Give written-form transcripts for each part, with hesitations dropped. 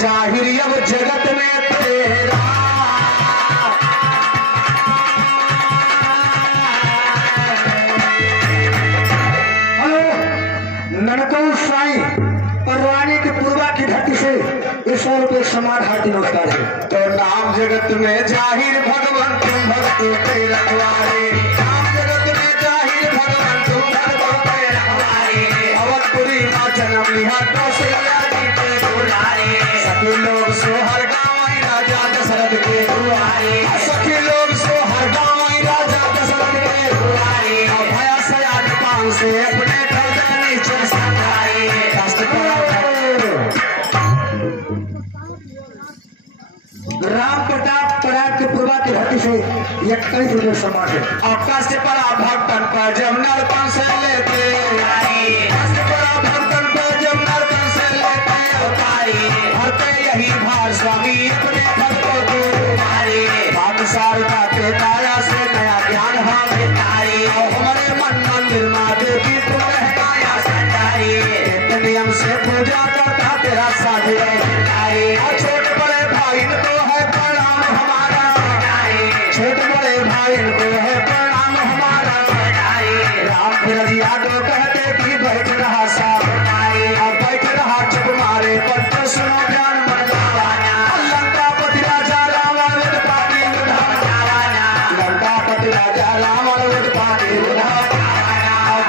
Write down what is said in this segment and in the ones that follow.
जाहिर अब जगत में तेरा। ननकऊ साई परवाने के पूर्वा की धरती से 100 रुपये समान हाथी नमस्कार है। तो नाम जगत में जाहिर भगवान तुम भक्त के रखवारे, नाम जगत में जाहिर भगवान तुम भक्त के रखवारे। अवधपुरी मां जन्म लिया कौशल्या जी के दुलारे, सखी लोग सोहर गाँव आई राजा दशरथ के दुआरे, सखी लोग सोहर गाँव आई राजा दशरथ के दुआरे। भया सयाज पान से अपने राम प्रताप पराग के पूर्वा की धरती से 21 रुपये समान है। आकाश से परा भक्तन पर जमुना तन से लेते आकाश से परा भक्तन पर जमुना तन से लेते अवतारी, भरते यही भार स्वामी अपने भक्तों को तुम्हारे। भाग्यशाली बातें तारा से नया ज्ञान हमें तारी, हमारे मन मंदिर माँ देवी तुम रहमाया सच्चाई। नियम से पूजा करता तेरा साधु छोटे बड़े भाई को है प्रणाम हमारा, छोटे बड़े भाई को है प्रणाम हमारा। राम फिर यादव कहते कि बैठ रहा साहब और बैठ रहा चुप मारे पर तो सुनो ज्ञान मन जावाना। लंकापति राजा रावण उत्पादी लंकापति राजा रावण उत्पादी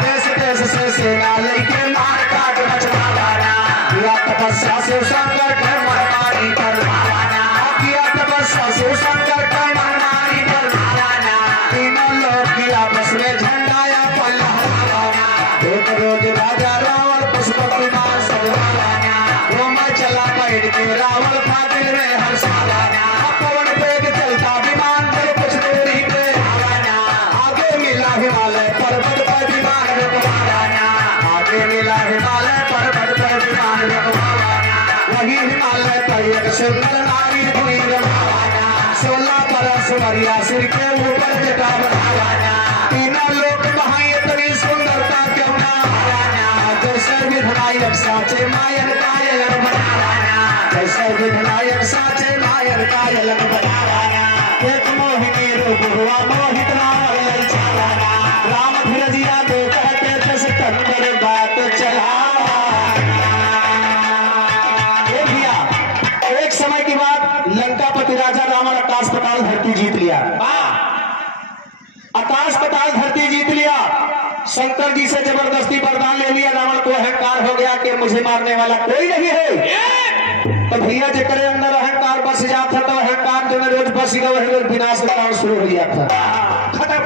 देश देश से सेना लेके मार काट बचवाना। किया तपस्या से शंकर कर मनमानी करवाना, किया तपस्या से शंकर कर मनमानी करवाना। तीनों लोग किया बस में झंडाया पल्लवाना, एक रोज राजा रावण पुष्पक विमान सजवाना। वो मैं चला बैठ के रावण फादिल में हंसावाना। पवन वेग चलता विमान पर कुछ दूरी पे आवाना, आगे मिला हिमालय पर्वत पर विमान रुकवाना, आगे मिला हिमालय पर्वत पर विमान रुकवाना। वही हिमालय पर एक सुंदर नारी हुई रवाना, 16 बरस मरिया सिर के ऊपर जटा बढ़ावाना। तीनों लोग वहाँ इतनी सुंदरता क्यों ना आवाना, जैसे विधनायक साचे मायन कायल बनावाना, जैसे विधनायक साचे मायन कायल बनावाना। एक मोहिनी रूप हुआ मोहित नाम ललचावाना, राम धीरजिया दो कहते दस टक्कर बात चला। एक समय की बात, लंकापति राजा रावण आकाश पाताल धरती जीत लिया, आकाश पाताल धरती जीत लिया। शंकर जी से जबरदस्ती वरदान ले लिया। रावण को अहंकार हो गया कि मुझे मारने वाला कोई नहीं है। तो भैया जेकरे अंदर अहंकार बस जाता तो अहंकार जो रोज बस गया वही रोज विनाश का काम शुरू हो गया था, खत्म।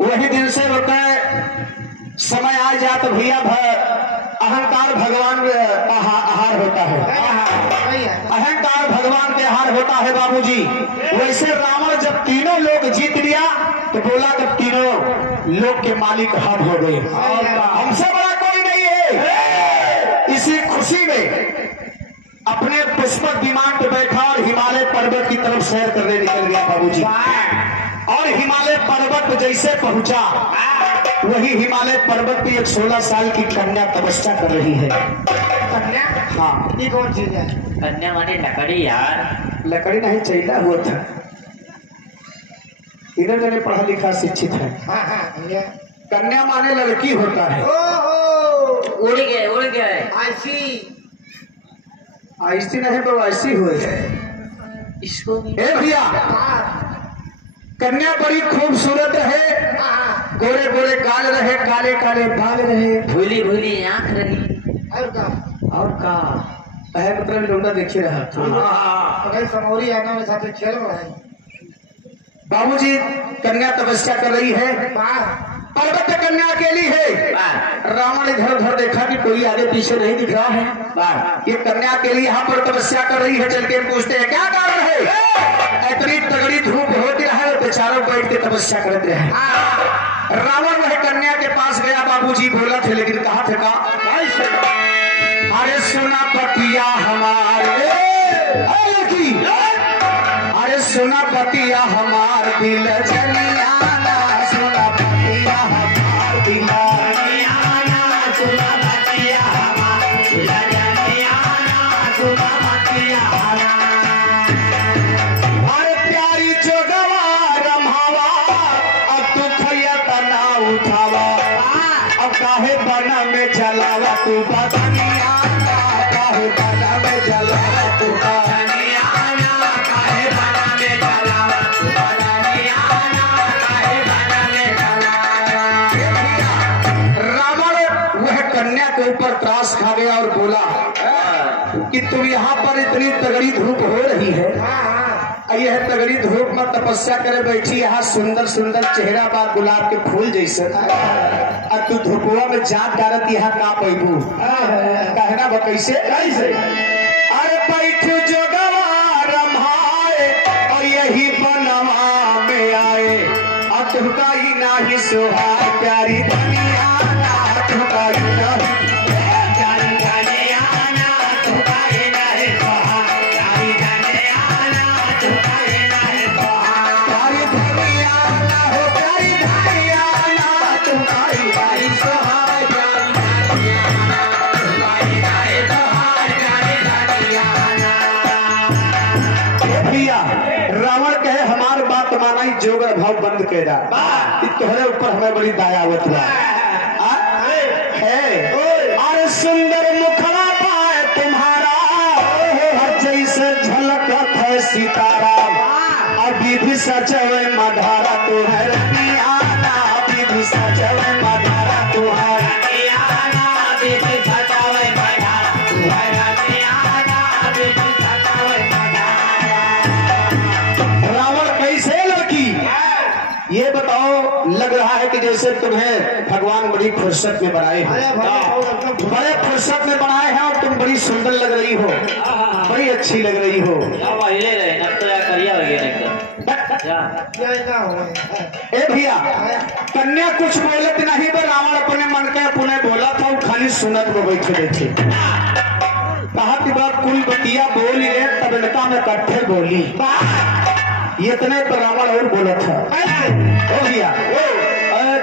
वही दिन से समय आ जा तो भैया अहंकार भगवान का आहार होता है, अहंकार भगवान के आहार होता है बाबूजी। वैसे रावण जब तीनों लोग जीत लिया तो बोला जब तीनों लोग के मालिक हम हो गए, हमसे बड़ा कोई नहीं है। इसी खुशी में अपने पुष्पक विमान पे बैठा और हिमालय पर्वत की तरफ सैर करने निकल गया बाबूजी। और हिमालय पर्वत पे जैसे पहुंचा, वही हिमालय पर्वत पे एक 16 साल की कन्या तपस्या कर रही है। कन्या? हाँ। ये कौन चीज है? कन्या माने लकड़ी यार। लकड़ी नहीं चाहिए हुआ था। इधर जने पढ़ा लिखा शिक्षित है। हाँ हाँ भैया। कन्या माने लड़की होता है। उड़ गए उड़ गए। ऐसी नहीं तो ऐसी हुए है इसको भैया। कन्या बड़ी खूबसूरत है, गोरे गोरे गाल रहे, काले काले बाल रहे, भूली भूली आंख रही। और का मतलब लोग देखे रहा था। समोरी आना में साथ खेल रहा है। बाबूजी कन्या तपस्या कर रही है, पर्वत कन्या अकेली है। रावण इधर उधर देखा कि कोई आगे पीछे नहीं दिख रहा है। ये कन्या अकेली यहाँ पर तपस्या कर रही है। चल के पूछते हैं क्या कारण है। इतनी तगड़ी धूप होती है तो चारों बैठ के तपस्या करते हैं। रावण वह कन्या के पास गया बाबूजी, बोला थे लेकिन कहा थे का अरे सुना पतिया हमारे, अरे सुना पतिया हमार दिल जनियाना, सुना पतिया हमार दिल जनियाना, सुना पतिया हमार दिल जनियाना। जलावा तू बदनिया काहे बना में जलावा तू बदनिया काहे बना में जलावा तू बदनिया काहे बना में जलावा। रावण वह कन्या के ऊपर त्रास खा गया और बोला कि तुम यहाँ पर इतनी तगड़ी धूप हो रही है, यह तगड़ी धूप में तपस्या करे बैठी, यहाँ सुंदर सुंदर चेहरा बा गुलाब के फूल जैसे, और तू धूपवा में जात डालत यहाँ का पैबू कहना बा कैसे कैसे। अरे बैठ जोगवा रमाए और यही बनवा में आए, और तुमका ही नाही सुहाए प्यारी दुनिया ना, तुमका ही नाही जोगर भाव बंद कर तोहरे ऊपर हमें बड़ी दया आवत हुआ है। अरे सुंदर मुखड़ा पाए तुम्हारा जैसे झलकत है सितारा, और विधि सचवे मधारा तुम्हारा विधि सचवे मधारा तुम्हारा ये बताओ, लग रहा है कि जैसे तुम्हें भगवान बड़ी फुर्सत में बनाए हैं, बड़े फुर्सत में बनाए हैं और तुम बड़ी सुंदर लग रही हो, बड़ी अच्छी लग रही हो। ए भैया कन्या कुछ बोलत नहीं, पर रावण अपने मन के अपने बोला था, वो खाली सुनत में बैठे बैठे कहा कि बात कुल बतिया बोली है, तब इनका में कट्ठे बोली इतने पर रावण और बोला था। हो गया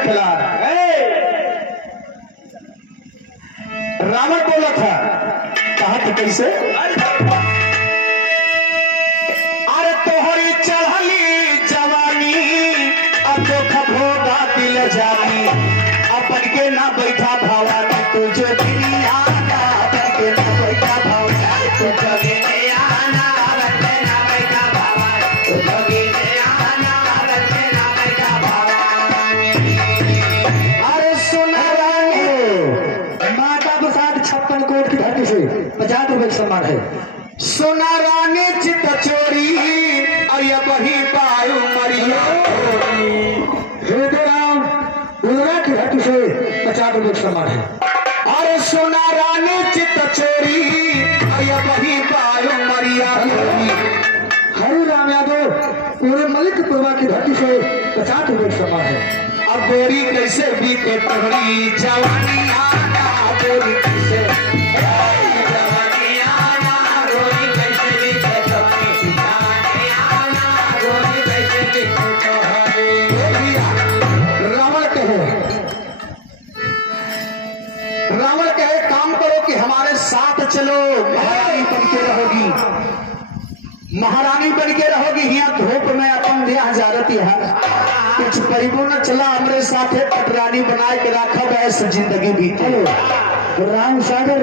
खिलाड़ रावण बोला था, कहा कि कैसे। अरे तोहरी चढ़ली जवानी अब तो खभोगा दिल जानी, अपन के ना बैठा भवानी तुझे दुनिया अपन के ना बैठा भवानी तुझे सम्मान है। सोना रानी चित चोरी वही पायु मरिया राम की घाटी से 50 रुपये सम्मान है। अरे सोना रानी चित चोरी वही पायु मरिया हरि राम यादव पूरे मलिकपुरवा की घाटी से 50 रुपये सम्मान है। अब गोरी कैसे बीते तगड़ी जवानी आना गोरी कैसे रावण कहे काम करो कि हमारे साथ चलो, महारानी बन के रहोगी, महारानी बन के रहोगी। यहाँ धूप में अपन यहाँ जारती है कुछ परिबो न चला हमारे साथ है, पटरानी बना के रखा ऐसे जिंदगी बीते। राम सागर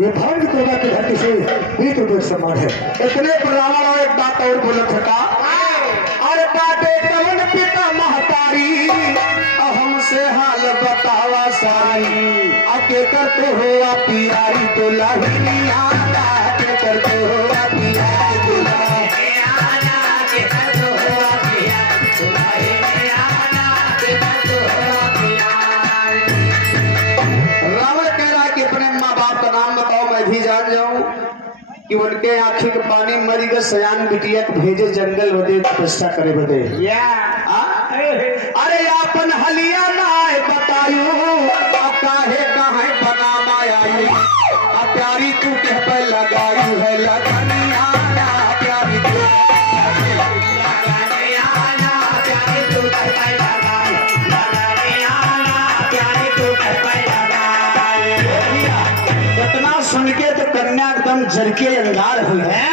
ये भंग तोबा की धरती से 20 रुपये सम्मान है। इतने पर रावण और एक बात और बोलत था, अरे बाटे कवन पिता महतारी हमसे हाल बतावा सारी, आके कर तो हो पियारी तो लाही आना के कर तो हो पियारी तो लाही आना के कर तो हो पियारी तो लाही आना के कर तो हो पियारी। रावण कह रहा कि अपने माँ बाप का नाम बताओ, मैं भी जान जाऊं कि उनके आंखी के पानी मरी गए सयान बिटिया भेजे जंगल बदे तपस्या करे बदे। अरे अपन हलिया नाय बतायू काहे कहाँ बना मायायू प्यारी तू कह पे लगायू है लगनिया प्यारी तू इतना सुन के तो कन्या एकदम जरके अंगार हुई है।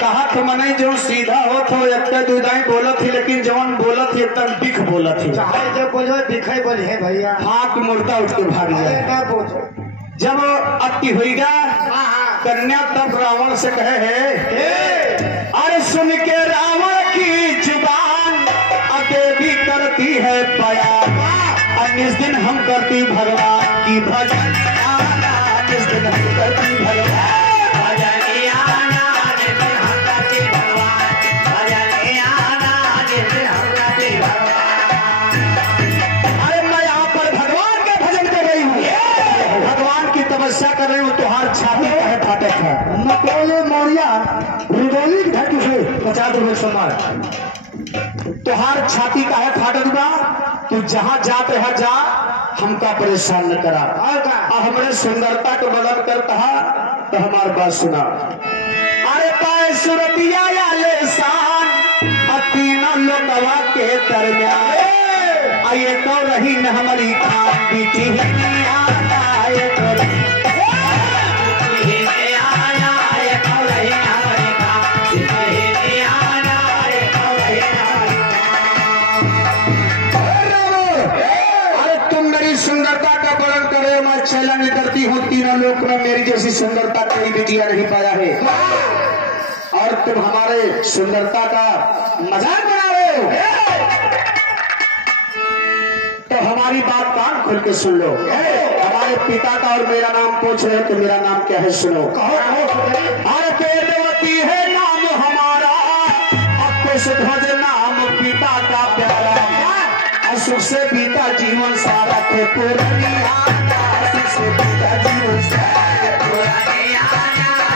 कहा हाथ मने जो सीधा हो तो एक दुदाई बोलत थी, लेकिन जवन बोलत थी एकदम दिख बोलत थी। चाहे जो बोलो दिखाई बोले है भैया। हाथ मुड़ता उठ के भाग अरे जाए। ना पूछो। जब अति हुईगा कन्या तब रावण से कहे है, अरे सुन के रावण की जुबान देवी करती है बयान, इस दिन हम करती भगवान की भजन, इस दिन हम करती भगवान तपस्या कर रही हूँ। तुहार छाती का है फाटक है नकोले मौर्या रुदौली की धरती से 50 रुपये सम्मान। तुहार छाती का है फाटक बा, तू जहाँ जाते है जा, हमका परेशान न करा। हमने सुंदरता को बदल कर कहा तो हमारी बात सुना। अरे पाए सुरतिया या लेसान तीनों लोकवा के दरमियान, आइए तो रही न हमारी खान बीती सुंदरता का वर्णन करे मैं चलन करती हूँ, तीनों लोक में मेरी जैसी सुंदरता कोई बिटिया नहीं पाया है, और तुम हमारे सुंदरता का मजाक बना रहे हो। तो हमारी बात कान खोल के सुन लो। हमारे पिता का और मेरा नाम पूछ रहे तो मेरा नाम क्या है सुनो। अरे वेदवती है नाम हमारा, कुशध्वज नाम पिता का प्यारा, सुख से बीता जीवन सारा थे पुरानिया, सुख से बीता जीवन सारा पुरानिया,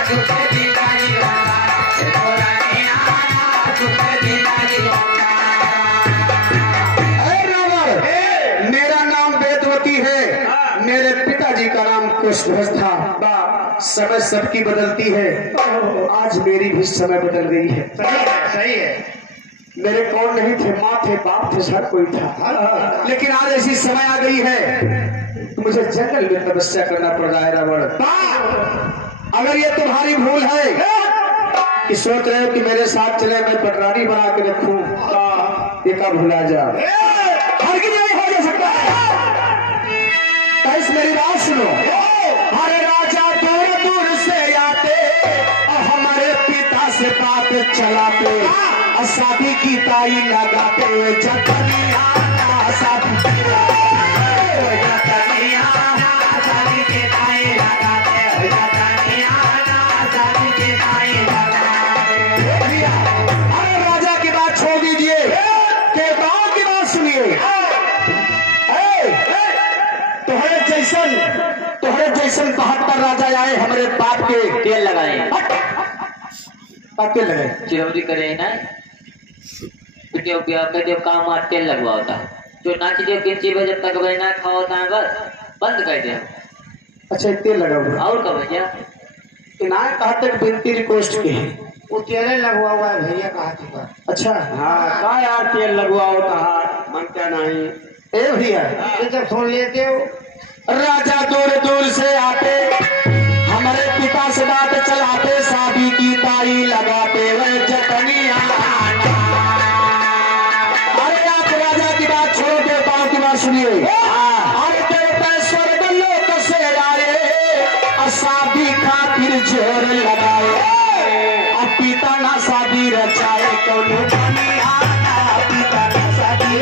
सुख से बीता जीवन पुरानिया, सुख से बीता जीवन। मेरा नाम वेदवती है, मेरे पिताजी का नाम कुशध्वज था। समय सबकी बदलती है, आज मेरी भी समय बदल गई है। सही है। मेरे कौन नहीं थे, माँ थे, बाप थे, हर कोई था, लेकिन आज ऐसी समय आ गई है तो मुझे जंगल में तपस्या करना पड़ रहा है। रावण, अगर ये तुम्हारी भूल है कि सोच रहे हो कि मेरे साथ चले, मैं पटरानी बना के रखूं, ये कब भुला जा, हर की नहीं हो जा सकता है। इस मेरी बात सुनो। हरे राजा दूर दूर से आते और हमारे पिता से बात चलाते, शादी की ताई लगाते हुए जतनिया, शादी की ताई लगाते, शादी की ताई लगाते। अरे राजा की बात छोड़ दीजिए, केवटाओं की बात सुनिए। तोहरे जैसन 72 राजा आए हमारे बाप के, तेल लगाए, तेल लगे, चिरौरी करे ना, वीडियो पे काम आ तेल लगवा होता, जो ना कीजिए किसी वजह जब तक भाई ना खाओ होता है बस बंद कर दिया। अच्छा तेल लगा हुआ और कब भैया ना कहा तक बिनती रिक्वेस्ट की है, वो तेल लगवा हुआ है भैया कहा चुका। अच्छा हाँ का यार तेल लगवा होता है मन क्या नहीं ए भैया, ये जब सुन लेते हो। राजा दूर दूर से आते हमारे पिता से बात चलाते, शादी की ताई लगाते वह जतनिया। अरे आप राजा की बात छोड़ देवताओं की बात सुनिए। अरे देवता स्वर्ग लोक से आए, शादी खातिर जोर लगाए, अब पिता ना शादी रचाए, कौन बनिया पिता ना शादी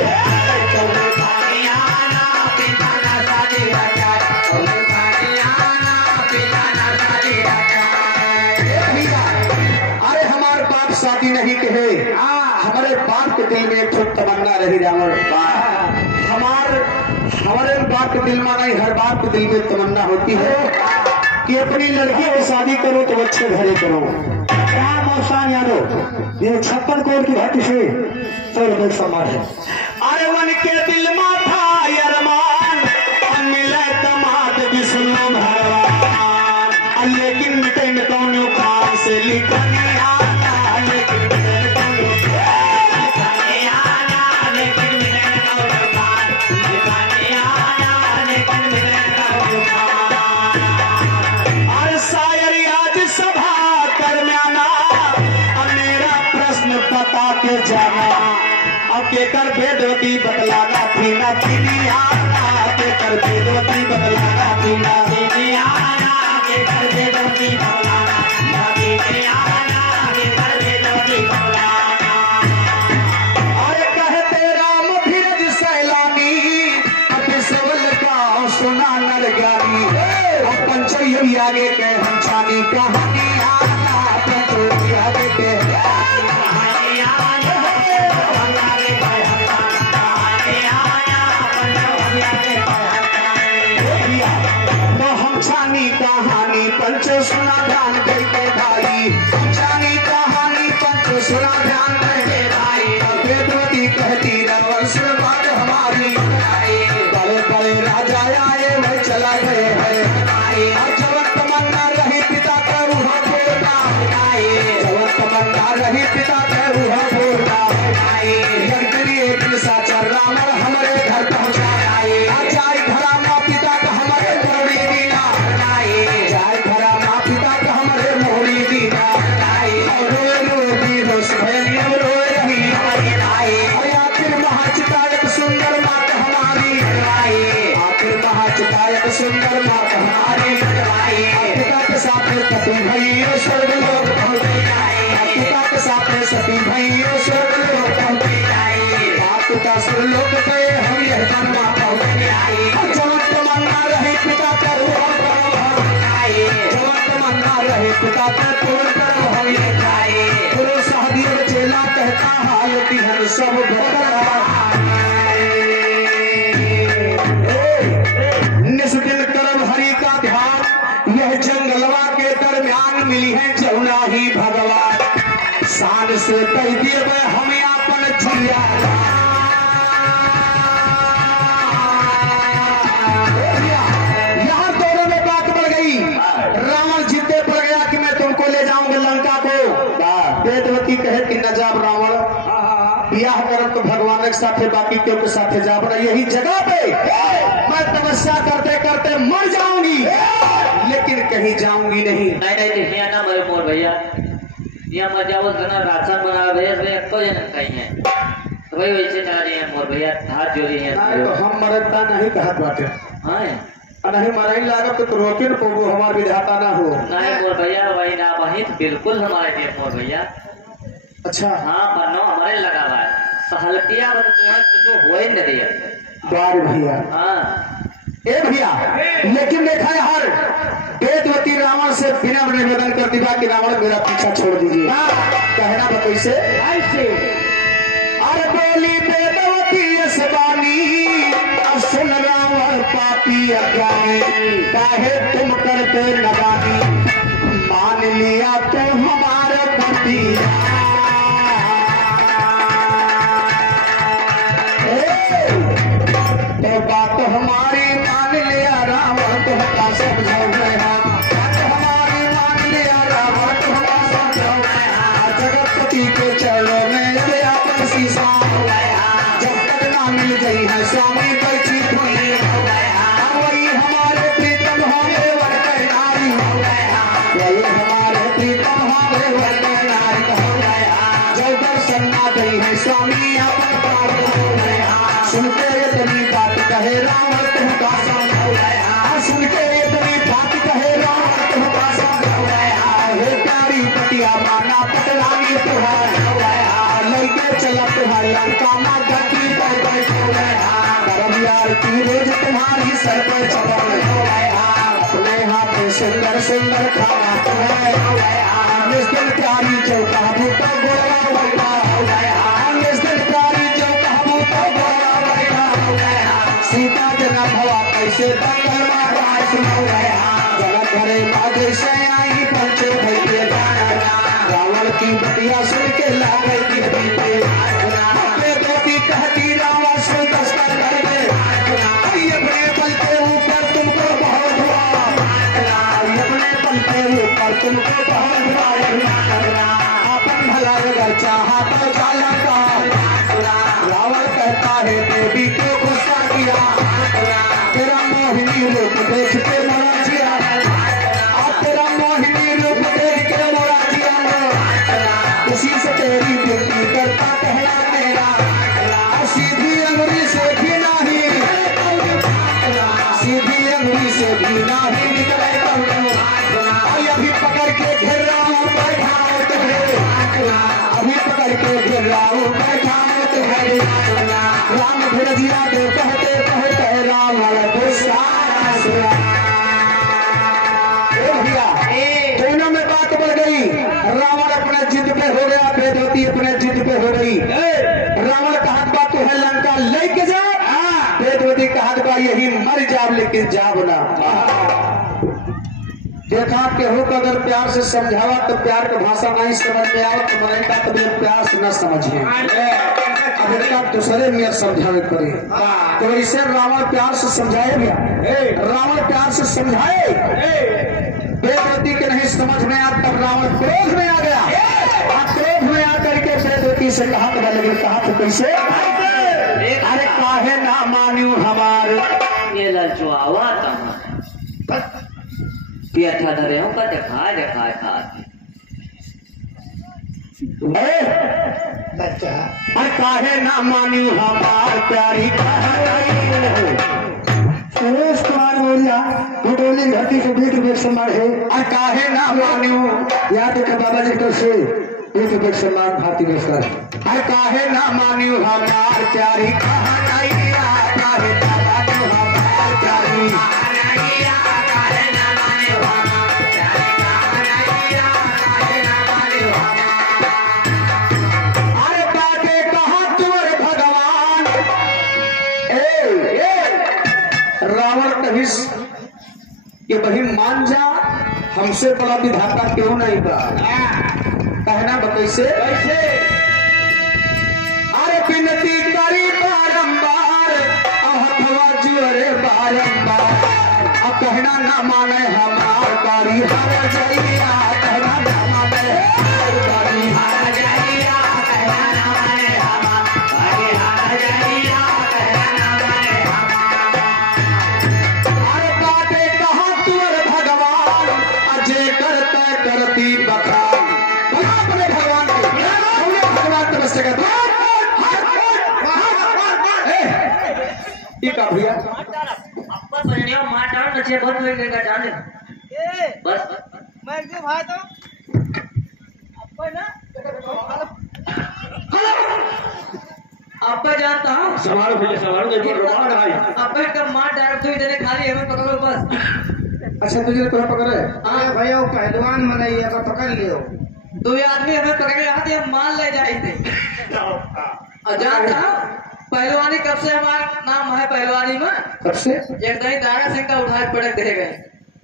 शादी नहीं कहे। हमारे बाप के दिल में एक तमन्ना रही रावण, हमारे बाप के दिल में नहीं, हर बाप के दिल में तमन्ना होती है कि अपनी लड़की की शादी करो तो अच्छे घरे करो। क्या मौसान यादव ये 56 करोड़ की घाटी से 100 रुपये सम्मान है। अरे वन के दिल में था अरमान, मिले दमाद विष्णु भगवान, लेकिन मिटे में कौन खान से लिखनिया, कर वेदवती बतलाना पीना पीनी आना के कर वेदवती बतलाना पीना पीनी आना के कर वेदवती बतलाना पीनी आना के कर वेदवती बतलाना। अरे कहते राम धीरज सैलानी अति सबल का सुना नर ज्ञानी अपन चाहिए आगे के हम छानी कहानी आना पंचोई आगे के कहानी पंच सुना ध्यान देते भाई जानी कहानी पंच सुना ध्यान देते भाई वेदवती कहती वंश बात हमारी बड़े बड़े राजा आए वह चला गए हैं जवन तमन्ना रही पिता का रूह बोलना जवन तमन्ना रही पिता का रूह बोलना एक साचा रावण हमारे घर पहुंचा जाए घरा माँ पिता का हमारे मोड़ी दीना जाए घरा माँ पिता का हमारे मोड़ी दीना रोए रोती रोस भैया रोए रही आखिर महाचितायक सुंदर मात हमारी आखिर महाचितायक सुंदर मात हमारी पिता के साथ सती भैया स्वर्ग लोक पहुंचे पिता के साथ सती भैया स्वर्ग लोक पहुंचे पिता सुरलोक गए हम यह जन्मा पहुंचे जवन तमन्ना रहे पिता का पूर्ण करो जवन तमन्ना रहे पिता का पूर्ण करो हम जाए गुरु सहदेव चेला कहता हाल बिहन सब निस दिन करब हरि का ध्यान यह जंगलवा के दरमियान मिली है जमुना ही भगवान शान से कह दिए हम अपन जिया रावण जिद्दे पड़ गया कि मैं तुमको ले जाऊंगा लंका को वेदवती कहे कि न जाब रावण ब्याह करब तो भगवान के साथ बाकी क्यों के साथ जाब ना यही जगह पे मैं तपस्या करते करते मर जाऊंगी लेकिन कहीं जाऊंगी नहीं देखिए ना मेरे मोर भैया यहाँ मर जाओ जना राशन बना भैया को जन कहीं है तो भाई वैसे जा रही है मोर भैया हाथ जोड़ी है तो हम मरता नहीं कहत बाटे हाँ नहीं मराई लागत तो रोके न पोगो हमार विधाता ना हो नहीं मोर भैया वही ना वही बिल्कुल हमारे लिए मोर भैया अच्छा हाँ बनो हमारे लगा हुआ है सहलतिया कुछ हो ही नहीं रही बार भैया हाँ ए भैया लेकिन देखा है हर वेदवती रावण से बिना निवेदन कर दिया कि रावण मेरा पीछा छोड़ दीजिए कहना बताइए से ऐसे अरे बोली वेदवती यशवानी सुन रावण पापी अज्ञानी काहे तुम करते नदानी मान लिया तो हमारा पति तो बात हमारी मान लिया रावण तो हटा समझो बात हमारी मान लिया रावण तो हटा समझो जगतपति के चरणों में अपन शीशा जब तक ना मिल गई है स्वामी वही हमारे प्रीतम होंगे वर्ग नारी वही हमारे प्रीतम होंगे वर्ग नारी जब दर्शन ना गई है स्वामी सुनते इतनी बात कहे रावण तुमका सुनते इतनी बात कहे रावण तुमका हे प्यारी पतिया माना पटरानी तुहार लड़के चला तुम्हारी लंका माँ गति यार की रोज तुम्हारी सर पर चढ़ अपने हाथ में सुंदर सुंदर खाना तो है इस दिन प्यारी चौका बूटा गोला इस दिन प्यारी चौका बूटा गोला सीता जना भवा कैसे दंगल मारा गलत भरे बाजे से आई पंचे भैया रावण की बतिया सुन के ला गई धोती कहती रावण से दस्तर करके अपने बल के ऊपर तुमको बहुत हुआ अपने बल के ऊपर तुमको बहुत हुआ अपन भला अगर चाहा तो जाला रावण कहता है देवी को गुस्सा किया तेरा मोहिनी रूप देख के मोरा जिया तेरा मोहिनी रूप देख के मोरा जिया इसी से तेरी ड्यूटी करता कहला तेरा यही मर जाब लेकिन जाब ना। देखा केहू को अगर प्यार से समझावा तो प्यार की भाषा नहीं समझ में आवा तो मन का तो प्यार से न समझिए। अब इसका दूसरे में समझावे पड़े तो इसे रावण प्यार से समझाए भैया, रावण प्यार से समझाए, वेदवती के नहीं समझ में आ तब रावण क्रोध में आ गया। क्रोध में आकर के वेदवती से कहा तो लगे, कहा तो कैसे, अरे काहे ना मान्यू हमारे ये ललचुआवा था पिया था धरे हूँ का देखा देखा था बच्चा अरे काहे ना मान्यू हमार प्यारी सुरेश कुमार मौर्य भुटोली धरती से 20 रुपये सम्मान है। अरे काहे ना मान्यू यहाँ तक बाबा जी तरफ से 20 रुपये सम्मान भारतीय पुरस्कार। अरे काहे ना मान्यू हमार प्यारी कहानैया, काहे ना मान्यू हमार प्यारी कहानैया, काहे ना मान्यू हमार प्यारी कहानैया, काहे ना मान्यू हमार। अरे बाटे कहाँ तुअर भगवान, रावण कभी ये बही मान जा, हमसे बड़ा विधाता क्यों नहीं बा, कहना कैसे कैसे। अरे विनती करी बारंबार अहथवा जुअरे बारंबार, अब कहना ना माने हमार बारी हर जइया, कहना ना माने हमार बारी हर जइया, कहना ना माने हमार बारी हर जइया, कहना ना माने हमार। अरे बाटे कहाँ तुअर भगवान अजय करते करती बखान, अपने भगवान के भगवान तपस्या करते का भैया अपन परिणय मार डाल नचे बंद हो गएगा जाने बस मैं क्यों भाई तो अपन ना अब जानता हूँ सवाल भैया सवाल नहीं रोमान भाई अब का मार डाल तो इधर खाली हमें पकड़ो बस। अच्छा तुझे तो पकड़ है। हाँ भैया वो पहलवान मनाइए अगर पकड़ लियो 2 आदमी हमें पकड़ रहा थे, मान ले जाए थे। और जानता हूँ पहलवानी कब से हमारा नाम है पहलवानी में, कब से एक दिन दारा सिंह का उठाए पटक दे गए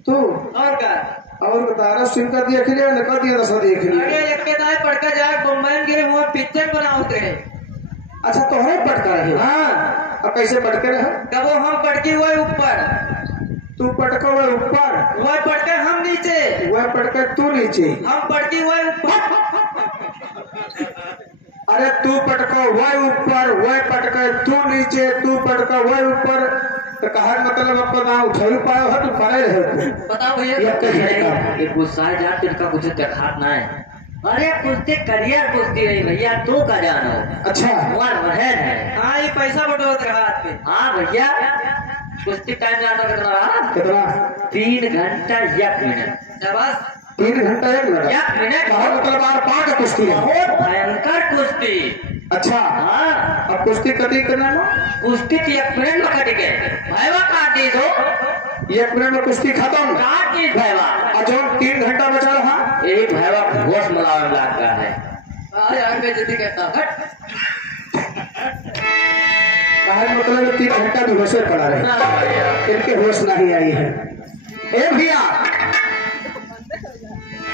तू और क्या और दारा सिंह का देख लिया न कर दिया रसा देख अरे लिया। एक के दाए पटका जाए बम्बई में गिरे हुए पिक्चर बनाते हैं। अच्छा तो है पटका रहे। हाँ अब कैसे पटके रहे, कब हम पटकी हुए ऊपर, तू पटका हुआ ऊपर, वह पटके हम नीचे, वह पटके तू नीचे। हम पटकी हुए ऊपर। अरे तू पटका वह ऊपर, वह पटका तू नीचे, तू पटका वह ऊपर, तो कहा मतलब अपना उठा पाया है तो पड़े रहे। बताओ भैया ये कैसे झटका? ये गुस्सा है जान तिनका कुछ देखा ना है। अरे कुश्ती करियर कुश्ती रही भैया तू का जानो। अच्छा तुम्हार बहन है। हाँ ये पैसा बटोरत रहा आदमी। हाँ भैया कुश्ती टाइम जाना कितना रहा, कितना 3 घंटा 1 मिनट। शाबाश 3 घंटा 1 मिनट। 1 मिनट कहा मतलब आर पार का कुश्ती है। बहुत भयंकर कुश्ती। अच्छा हाँ अब कुश्ती कती करना है कुश्ती 1 मिनट में कट गए भैया काट दी तो 1 मिनट में कुश्ती खत्म। काट दी भैया। और जो 3 घंटा बचा रहा यही भैया घोष मलावे लग रहा है। यार बेइज्जती करता हट। कहा मतलब 3 घंटा भी होश में पड़ा रहे, इनके होश नहीं आई है। ए भैया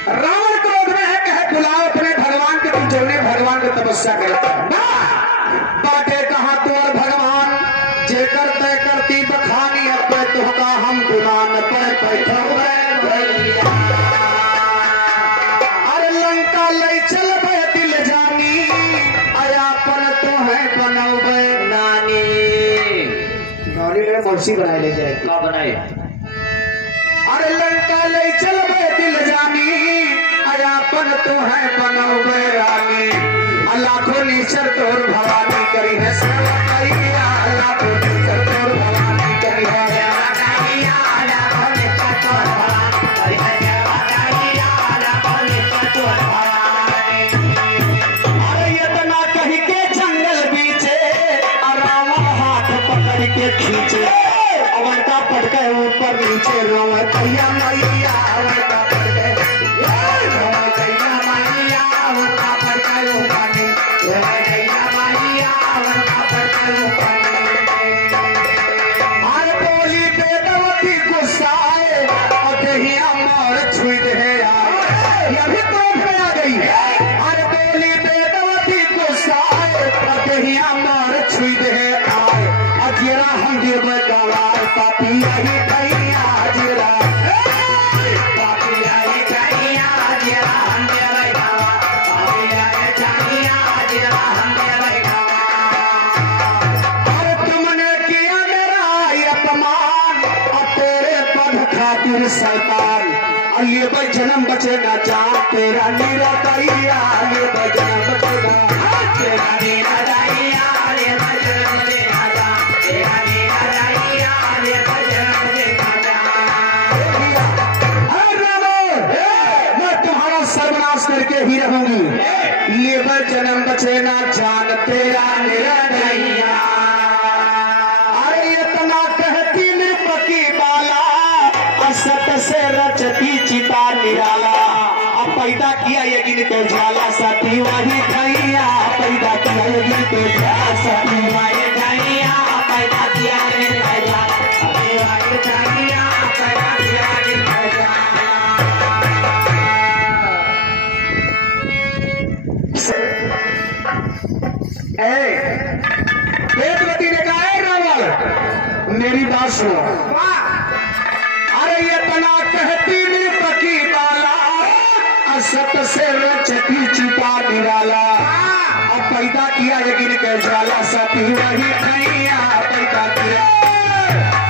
रावण क्रोध में है कहे बुलाओ अपने भगवान के, तुम जो भगवान की तपस्या करता बाटे कहाँ तो और भगवान जे करते करती बखानी अब तुहका हम गुमान पर बैठो। अरे लंका ले चल दिल जानी अयापन तो है बनोबे नानी। नानी ने मौसी बनाए ले जाए क्या बनाए। अरे लंका ले चल दिल जानी अयापन तो है बनोबे रानी। लाखों नीचर तोर भवानी करी है सेवा कैया, लाखों नीचर तोर भवानी करी है सेवा कैया, लाखों नीचर तोर भवानी करी है सेवा कैया, लाखों नीचर तोर भवानी। अरे इतना कही के जंगल बीचे रावण हाथ पकड़ के खींचे, अवन का पटके ऊपर नीचे रोवे कैया मैया, अवन का पटके रोवे कैया मैया, अवन का पटके ऊपर रोवे कैया मैया, अवन का पटके ऊपर। अरे जिरा हम देव गवार पापी आई कैया जिरा पापी आई कैया जिरा हम देव गवार पापी आई कैया जिरा हम देव गवार और तुमने किया मेरा अपमान अब तेरे पद खातिर शैतान ये भाई जन्म बचे ना जा तेरा नीरा दैया ये भाई जन्म बचे ना तेरा नीरा दैया ये भाई जन्म बचे ना जा तेरा नीरा दैया ये भाई जन्म बचे ना जा। अरे मैं तुम्हारा सर्वनाश करके ही रहूंगी ये भाई जन्म बचे ना जान तेरा नीरा दैया। अरे इतना कहती नृपकी बाला असत से रचती चिता निराला अब पैदा किया यज्ञ को ज्वाला सती वही खैया पैदा किया यज्ञ को ज्वाला सती वही खैया पैदा किया यज्ञ को ज्वाला सती वही खैया पैदा किया यज्ञ को ज्वाला। वेदवती ने कहा रावण मेरी बात सुनो। अरे ये तना कहती नृपकी बाला असत से रचती चिता निराला अब पैदा किया यज्ञ के ज्वाला सती वही खैया पैदा किया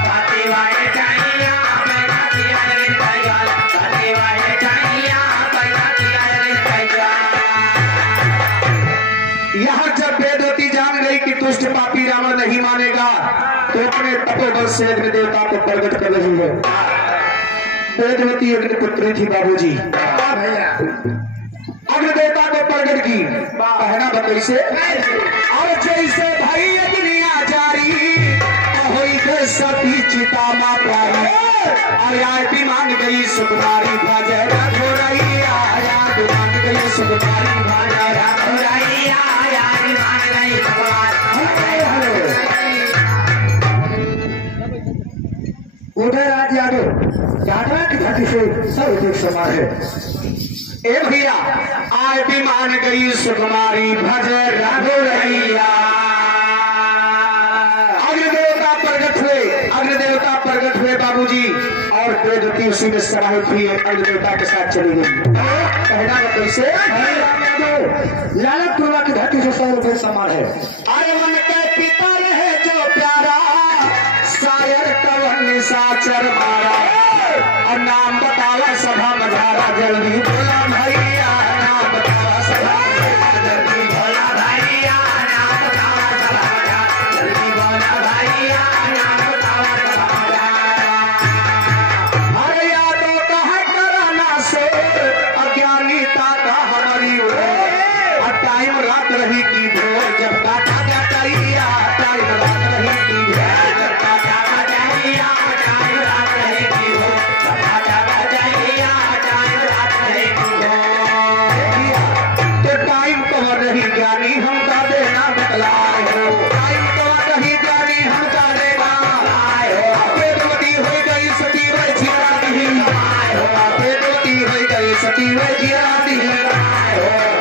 सती वही खैया पैदा किया यज्ञ के ज्वाला सती वही खैया पैदा किया यज्ञ के ज्वाला। यहाँ जब वेदवती जान गई कि दुष्ट पापी रावण नहीं मानेगा तो अपने तपोबल से अग्नि देवता को प्रकट कर रही है। वेदवती अग्निपुत्री थी बाबूजी अग्निदेवता को प्रकट की कहना बताइए से और जैसे भाई अग्निया जारी होई के सती चिता मां प्यारी आया मान गई सुकुमारी भाजा हो रही आया मान गई सुकुमारी भाजा हो रही आया मान गई उदय राज यादव यादव की धरती से सब एक समान है। ए भैया आय भी मान गई सुकुमारी भज राघो रैया अग्निदेवता प्रकट हुए बाबूजी और वेदवती उसी में समाहित हुई अग्निदेवता के साथ चली गई। कहना कैसे लालक तुलना की धरती से सब एक समान है। अरे मन के पिता रहे जो प्यारा शायर कवन साचर मारा और नाम बतावा सभा मझारा जल्दी बोला भैया नाम बतावा सभा जल्दी बोला भैया नाम बतावा सभा जल्दी बोला भैया नाम बतावा सभा। अरे यादों का है कराना से अज्ञानीता का हमारी और टाइम रात रही की भोर जब काटा जाता टाइम रात रही की भोर जब काटा ज्ञानी हमका देना बतलाए हो टाइम तो नहीं ज्ञानी हमका देना हो वेदवती हो गई सती वे जिया दी हो वेदवती हो गई सती वे जिया दी हो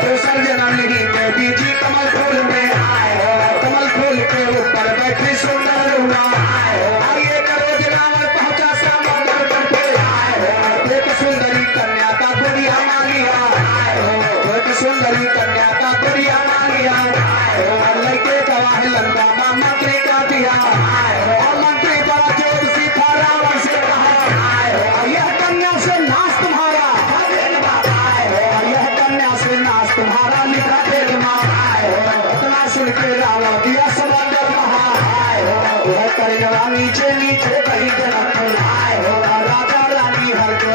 तो सर्जना नहीं कहती जी कमल फूल में हो कमल फूल के ऊपर बैठी सुंदर हुआ हो आइए करो जनावर पहुंचा सामंदर पर पे हो एक सुंदरी कन्या का दुनिया मांगिया हो एक सुंदरी कन्या का दुनिया लड़के गवाह लंका मंत्री का दिया और मंत्री बड़ा जोर सीखा रावण से कहा यह कन्या से नाश तुम्हारा यह कन्या से नाश तुम्हारा लिखा इतना सुन के रावण दिया समंदर कहा नीचे नीचे कहीं राजा रानी हर जो